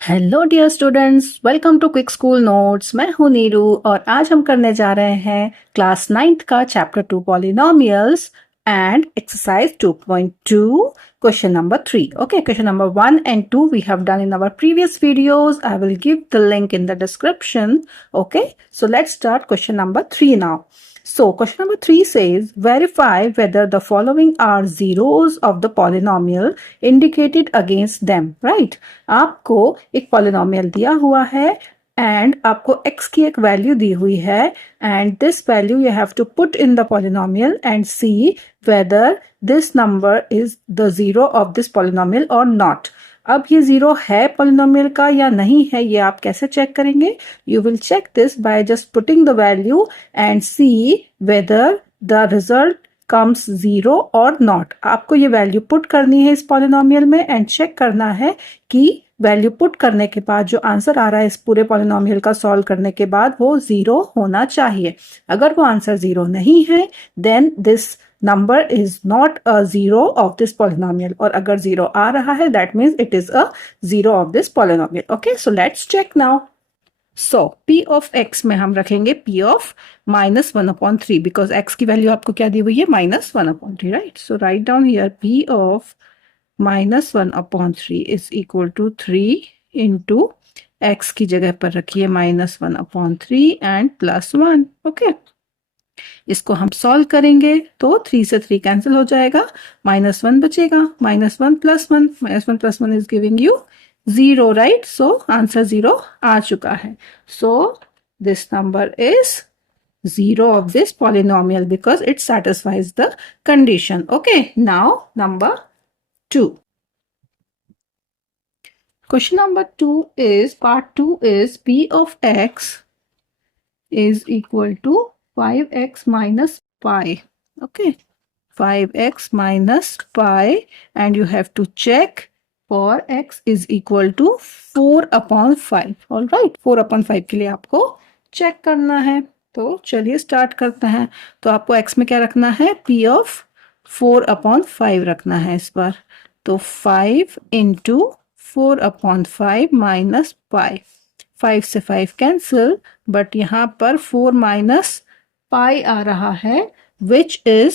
Hello dear students, welcome to quick school notes. मैं हूं नीरू और आज हम करने जा रहे हैं क्लास 9th का chapter 2 polynomials and exercise 2.2 question number 3. Okay, question number 1 and 2 we have done in our previous videos. I will give the link in the description. Okay, so let's start question number 3 now. So question number 3 says verify whether the following are zeros of the polynomial indicated against them. Right, आपको एक polynomial दिया हुआ है and आपको x की एक value दी हुई है and this value you have to put in the polynomial and see whether this number is the zero of this polynomial और नॉट. अब ये जीरो है पॉलिनोमियल का या नहीं है, ये आप कैसे चेक करेंगे? You will check this by just putting the value and see whether the result comes zero और नॉट. आपको ये वैल्यू पुट करनी है इस पॉलिनोमियल में एंड चेक करना है कि वैल्यू पुट करने के बाद जो आंसर आ रहा है इस पूरे पॉलिनोमियल का सॉल्व करने के बाद वो जीरो होना चाहिए. अगर वो आंसर जीरो नहीं है then this number is not a zero of this polynomial, और अगर जीरो आ रहा है that means it is a zero of this polynomial. Okay, so let's check now. So p of x में हम रखेंगे p ऑफ -1/3 बिकॉज x की value आपको क्या दी हुई है? -1/3. Right, so write down here p of -1/3 is equal to 3 into x की जगह पर रखिए -1/3 एंड +1. ओके, इसको हम सॉल्व करेंगे तो 3 से 3 कैंसिल हो जाएगा, -1 बचेगा, -1 + 1, -1 + 1 is giving you 0. Right, so answer 0 आ चुका है. So this number is zero of this polynomial because it satisfies the condition. Okay, now number 2. Question number 2 is, part 2 is p of x is equal to 5x minus pi. Okay, 5x minus pi and you have to check for x is equal to 4/5. All right, 4/5 के लिए आपको check करना है. तो चलिए start करते हैं. तो आपको x में क्या रखना है? p ऑफ 4/5 रखना है इस बार. तो 5 इंटू 4/5 माइनस पाई. 5 से 5 कैंसिल, बट यहाँ पर 4 माइनस पाई आ रहा है विच इज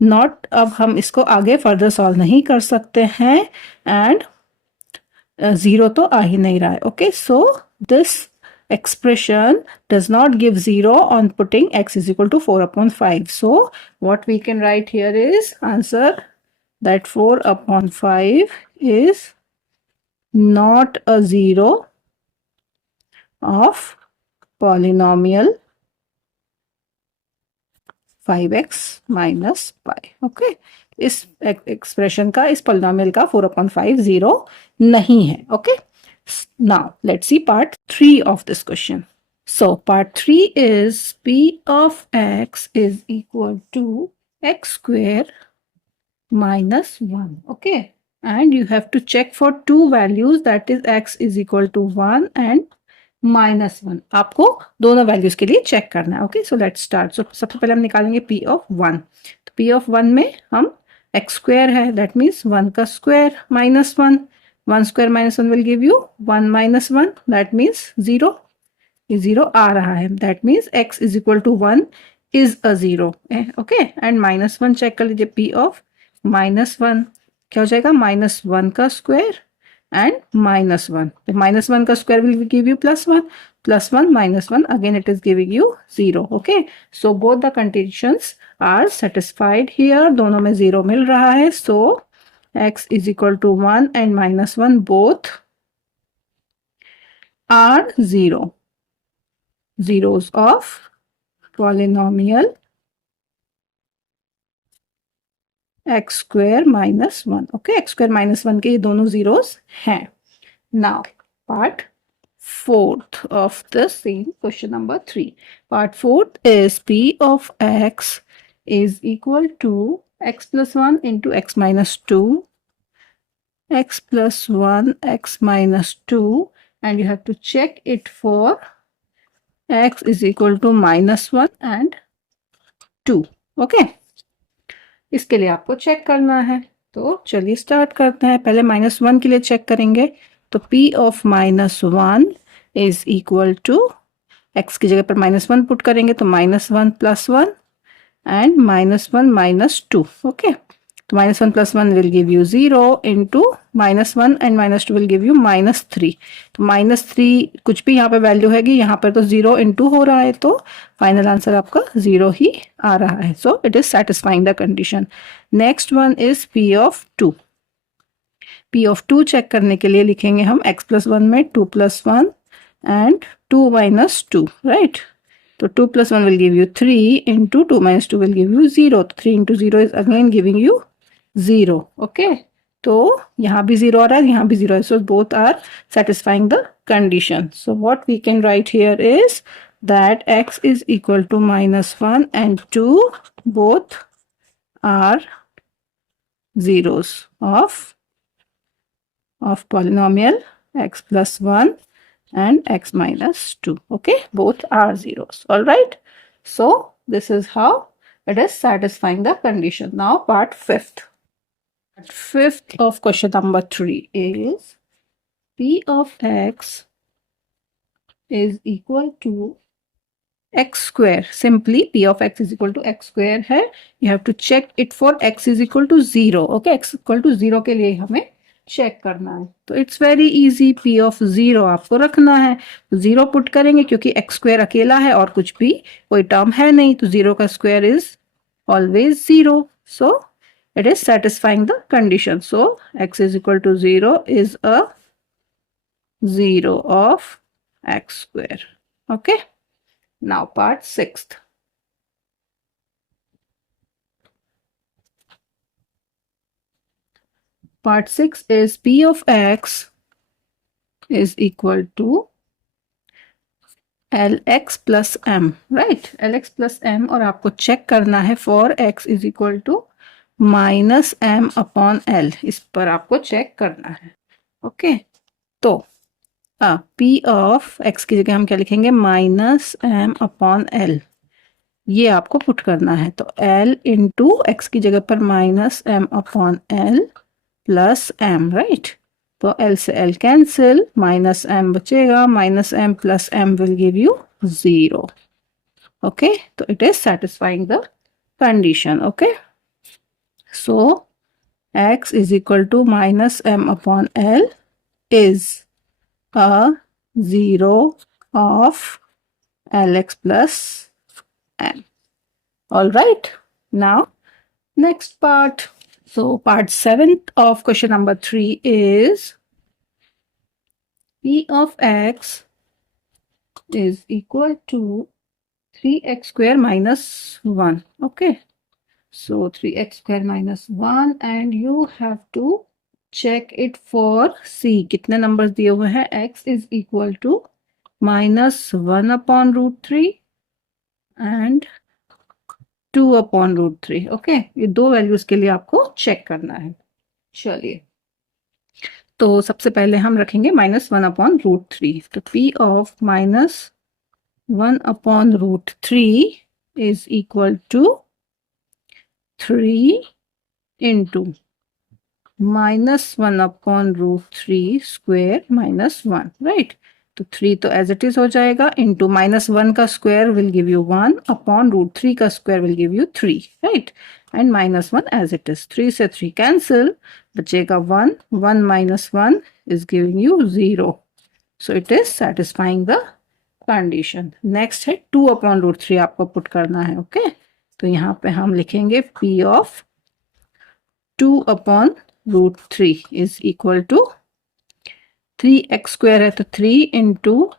नॉट. अब हम इसको आगे फर्दर सॉल्व नहीं कर सकते हैं एंड जीरो तो आ ही नहीं रहा है. Okay, so this expression does not give 0 on putting x is equal to 4/5. So what we can write here is answer that 4/5 is not a zero of polynomial 5x minus pi. Okay, इस expression का, इस polynomial का 4/5 0 नहीं है. Okay, now let's see part 3 of this question. So part 3 is p of x is equal to x square minus 1. Okay, and you have to check for two values, that is x is equal to 1 and -1. आपको दोनों values के लिए check करना है. Okay, so let's start. So सबसे पहले हम निकालेंगे p ऑफ 1. तो p ऑफ 1 में हम x स्क्वायर है, दैट मीन्स 1 का square minus 1. 1 square minus 1 will give you 1 minus 1, that means 0. ये 0 आ रहा है, that means x is equal to 1 is a 0. Okay, and -1 check कर लीजिए. p ऑफ -1 क्या हो जाएगा? -1 का स्क्वायर and -1. The -1 का square will give you +1. +1 -1 again it is giving you 0. Okay, so both the conditions are satisfied here. दोनों में 0 मिल रहा है. So x is equal to 1 and -1 both are 0. Zeros of polynomial x square minus 1. Okay, x square minus 1 के ये दोनों zeros हैं. Now part 4th of the same question number 3. Part 4th is p of x is equal to x plus 1 into x minus 2, x plus 1 x minus 2, and you have to check it for x is equal to -1 and 2. Okay, इसके लिए आपको check करना है. तो चलिए start करते हैं. पहले -1 के लिए चेक करेंगे. तो p of -1 is equal to, x की जगह पर -1 पुट करेंगे तो -1 + 1 एंड -1 - 2. ओके, तो -1 + 1 will give you 0 into -1 and -2 will give you -3. तो -3 कुछ भी यहाँ पे वैल्यू हैगी, यहाँ पर तो 0 into हो रहा है, तो फाइनल आंसर आपका 0 ही आ रहा है. So it is satisfying the condition. Next one is p of 2. p of 2 check करने के लिए लिखेंगे हम x + 1 में 2 + 1 एंड 2 - 2, राइट. तो 2 + 1 will give you 3 into 2 - 2 will give you 0. तो 3 into 0 is again giving you 0. Okay, तो यहाँ भी 0 आ रहा है, यहाँ भी 0 है. So both are satisfying the condition. So what we can write here is that x is equal to -1 and 2 both are zeros of polynomial x + 1 and x - 2. Okay, both are zeros. All right, so this is how it is satisfying the condition. Now part fifth of question number 3 is p of x is equal to x square. Simply p of x is equal to x square है. You have to check it for x is equal to 0. Okay, x equal to 0 के लिए हमें check करना है. तो it's very easy. p of 0 आपको रखना है, 0 पुट करेंगे क्योंकि x स्क्वायर अकेला है और कुछ भी कोई टर्म है नहीं, तो 0 का square is always 0. So it is satisfying the condition. So x is equal to 0 is a 0 of x square. Okay, now part 6th. Part 6 is p of x is equal to lx plus m, right? lx plus m, और आपको check करना है for x is equal to -m/l. इस पर आपको check करना है. Okay, तो p ऑफ x की जगह हम क्या लिखेंगे, -m/l. ये आपको पुट करना है. तो l इंटू x की जगह पर -m/l प्लस m, राइट. तो l से l कैंसिल, -m बचेगा, -m plus m will give you 0. Okay, तो it is satisfying the condition. Okay, so x is equal to -m/l is a 0 of lx plus m. All right, now next part. So part 7th of question number 3 is p of x is equal to 3x square minus 1. Okay, so 3x square minus 1 and you have to check it for c. कितने numbers दिए हुए हैं. x is equal to -1/√3 and 2/√3. Okay, ये दो values के लिए आपको check करना है. चलिए, तो सबसे पहले हम रखेंगे -1/√3. तो p of -1/√3 is equal to 3 into -1/√3 square -1, right. तो 3 तो एज इट इज हो जाएगा, इंटू -1 का स्क्वायर विल गिव यू 1/√3 का square will give you 3, right. And -1 as it is. 3 से 3 कैंसिल, बचेगा 1. 1 - 1 is giving you 0. So it is satisfying the condition. Next है 2/√3 आपको पुट करना है. ओके, तो यहाँ पे हम लिखेंगे p of 2/√3 is equal to 3x square है, तो 3 इंटू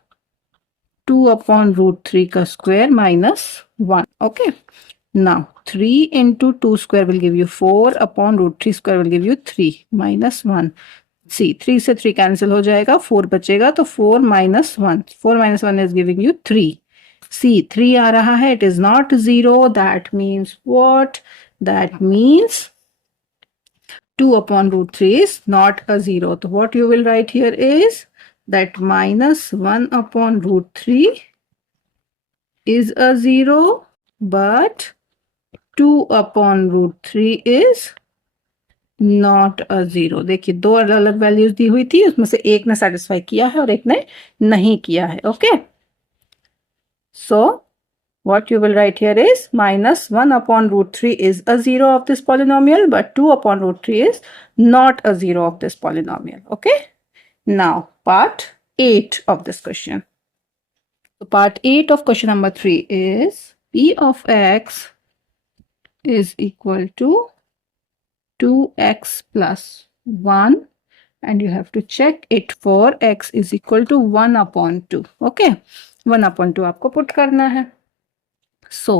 2/√3 का square -1. Okay, now 3 into 2 square will give you 4/√3 square will give you 3 -1. See 3 से 3 कैंसिल हो जाएगा, 4 बचेगा, तो 4 - 1. 4 - 1 इज गिविंग यू 3. सी 3 आ रहा है, it is not 0. That means what? That means 2/√3 is not a 0. So what you will write here is that -1/√3 is a 0, but 2/√3 is not a zero. देखिए दो अलग अलग वैल्यूज दी हुई थी, उसमें से एक ने सेटिस्फाई किया है और एक ने नहीं किया है। Okay, so what you will write here is minus 1 upon root 3 is a zero of this polynomial, but 2 upon root 3 is not a zero of this polynomial. Okay, now part 8 of this question. So part 8 of question number 3 is p of x is equal to 2x plus 1, and you have to check it for x is equal to 1 upon 2. Okay, 1 upon 2 आपको put करना है. So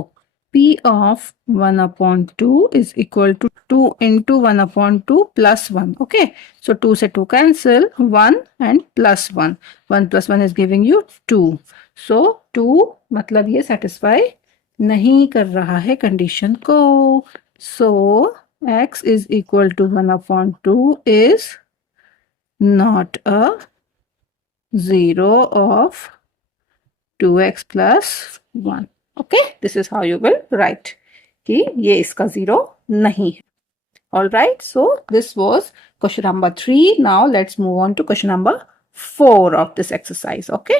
p of 1 upon 2 is equal to 2 into 1 upon 2 plus 1. Okay, so 2 से 2 cancel, 1 and plus 1. 1 plus 1 is giving you 2. So 2 मतलब ये satisfy नहीं कर रहा है कंडीशन को. So x is equal to 1 upon 2 is not a zero of 2x plus 1. Okay, this is how you will write कि ये इसका जीरो नहीं है. All right, so this was question number 3. Now let's move on to question number 4 of this exercise. Okay,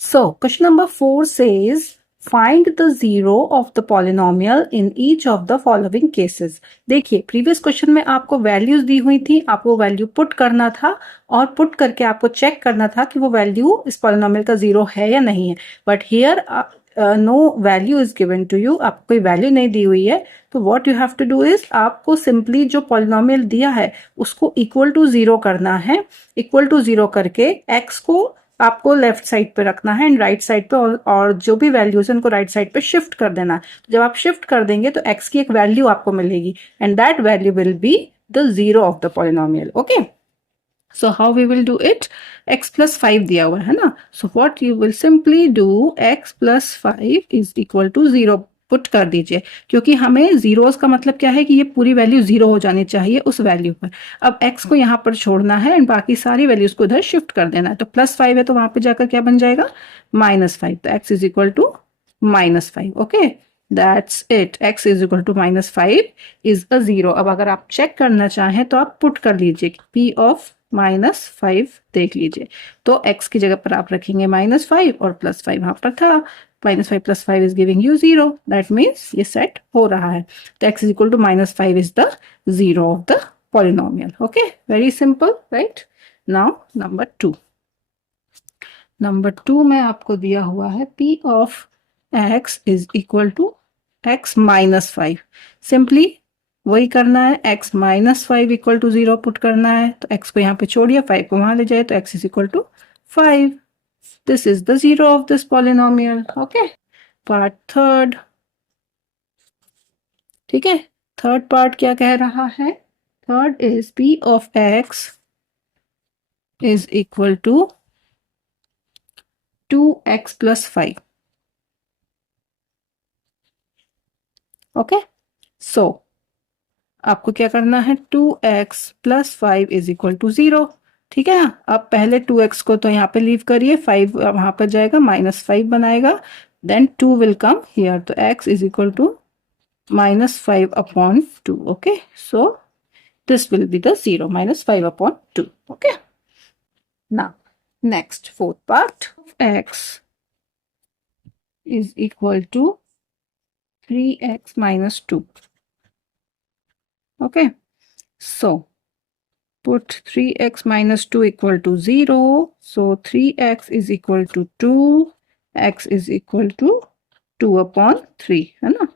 so question number 4 says find the zero of the polynomial in each of the following cases. देखिए previous question में आपको values दी हुई थी, आपको value put करना था और put करके आपको चेक करना था कि वो वैल्यू इस पॉलिनोमियल का जीरो है या नहीं है. But here no value is given to you, आपको कोई वैल्यू नहीं दी हुई है. तो what you have to do is आपको सिंपली जो पॉलिनोमियल दिया है उसको इक्वल टू जीरो करना है. इक्वल टू जीरो करके एक्स को आपको लेफ्ट साइड पे रखना है एंड राइट साइड पे और जो भी वैल्यूज है उनको राइट साइड पे शिफ्ट कर देना है. तो जब आप शिफ्ट कर देंगे तो एक्स की एक वैल्यू आपको मिलेगी and that value will be the zero of the polynomial. Okay, so how we will do it, x plus 5 दिया हुआ है ना, so what you will simply do x plus 5 is equal to 0 put कर दीजिए, क्योंकि हमें zeros का मतलब क्या है कि ये पूरी वैल्यू जीरो हो जानी चाहिए उस वैल्यू पर. अब x को यहाँ पर छोड़ना है एंड बाकी सारी वैल्यूज को इधर शिफ्ट कर देना है. तो प्लस 5 है तो वहां पे जाकर क्या बन जाएगा, -5. तो x is equal to -5. Okay, that's it. x is equal to -5 is a zero. अब अगर आप चेक करना चाहें तो आप पुट कर लीजिए p ऑफ -5 देख लीजिए. तो x की जगह पर आप रखेंगे -5 और +5 वहां पर था. -5 plus 5 is giving you 0. That means ये सेट हो रहा है. तो x is equal to -5 is the zero of the polynomial. Okay, very simple, right? Now number 2. Number 2 में आपको दिया हुआ है p of x is equal to x minus 5. Simply वही करना है, x minus 5 equal to 0 put करना है. तो x को यहाँ पे छोड़िए, 5 को वहां ले जाए तो x is equal to 5. This is the zero of this polynomial. Okay, part third. ठीक है, थर्ड पार्ट क्या कह रहा है, third is p of x is equal to 2x plus 5. Okay, so आपको क्या करना है, 2x plus 5 is equal to 0. ठीक है ना, अब पहले 2x को तो यहाँ पे लीव करिए, 5 वहां पर जाएगा, -5 बनाएगा, देन 2 विल कम हियर. तो x is equal to -5 upon 2. Okay, so this will be the 0, -5 upon 2. Okay, now next fourth part of x is equal to 3x minus 2. Okay, so put 3x minus 2 equal to 0. So 3x is equal to 2, x is equal to 2 upon 3 है ना.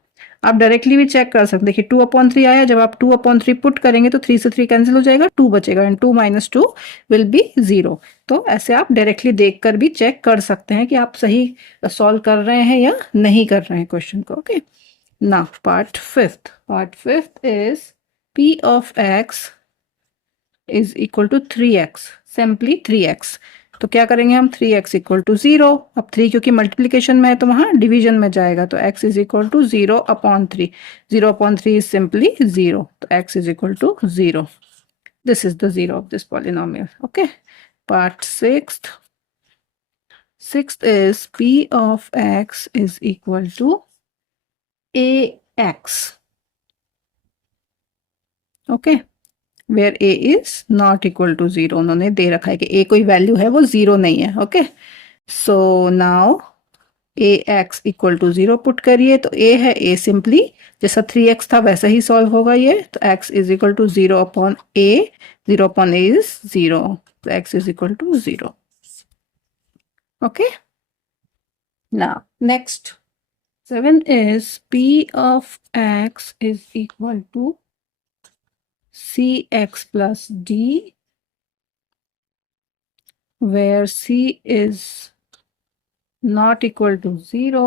आप directly भी check कर सकते हैं. देखिए 2 upon 3 आया, जब आप 2 अपॉन 3 पुट करेंगे तो 3 से 3 कैंसिल हो जाएगा, 2 बचेगा एंड 2 minus 2 विल बी 0. तो ऐसे आप डायरेक्टली देखकर भी चेक कर सकते हैं कि आप सही सॉल्व कर रहे हैं या नहीं कर रहे हैं क्वेश्चन को. Okay, now part fifth is p of x is equal to 3x. Simply 3x. तो क्या करेंगे हम, 3x इक्वल टू 0. अब 3 क्योंकि मल्टीप्लीकेशन में है तो वहां डिवीजन में जाएगा, तो x is equal to 0 upon 3. 0 upon 3 is simply 0. तो x is equal to 0. This is the zero of this polynomial. Okay, part sixth is p of x is equal to ax. Okay, where a is not equal to 0। उन्होंने दे रखा है कि ए कोई value है वो 0 नहीं है। Okay, so now a x equal to 0 put करिए, तो ए है, ए सिंपली जैसा 3x था वैसा ही सॉल्व होगा ये, तो x is equal to 0 upon a, 0 upon a is 0, तो x is equal to 0। Okay, now next 7 is p of x is equal to cx plus d, where c is not equal to 0.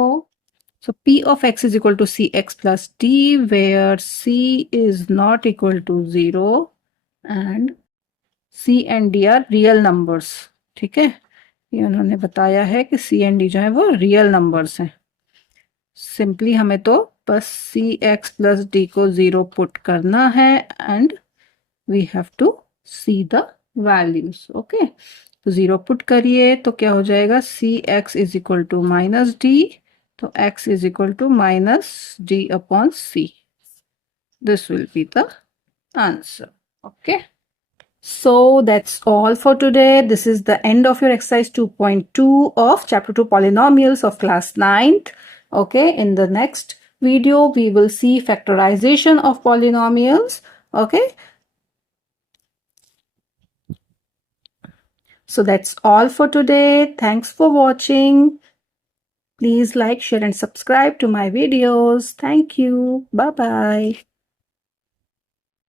So p of x is equal to cx plus d, where c is not equal to 0 and c and d are real numbers। ठीक है, ये उन्होंने बताया है कि c and d जो है वो रियल नंबर्स हैं। सिंपली हमें तो बस सी एक्स प्लस डी को 0 पुट करना है and we have to see the values. Okay, तो 0 पुट करिए तो क्या हो जाएगा, C X is equal to minus D, तो x is equal to minus D upon C. This will be the answer. Okay, so that's all for today. This is the end of your exercise 2.2 of chapter 2 polynomials of class 9th. Okay, in the next video we will see factorization of polynomials. Okay, so that's all for today. Thanks for watching. Please like, share and subscribe to my videos. Thank you. Bye bye.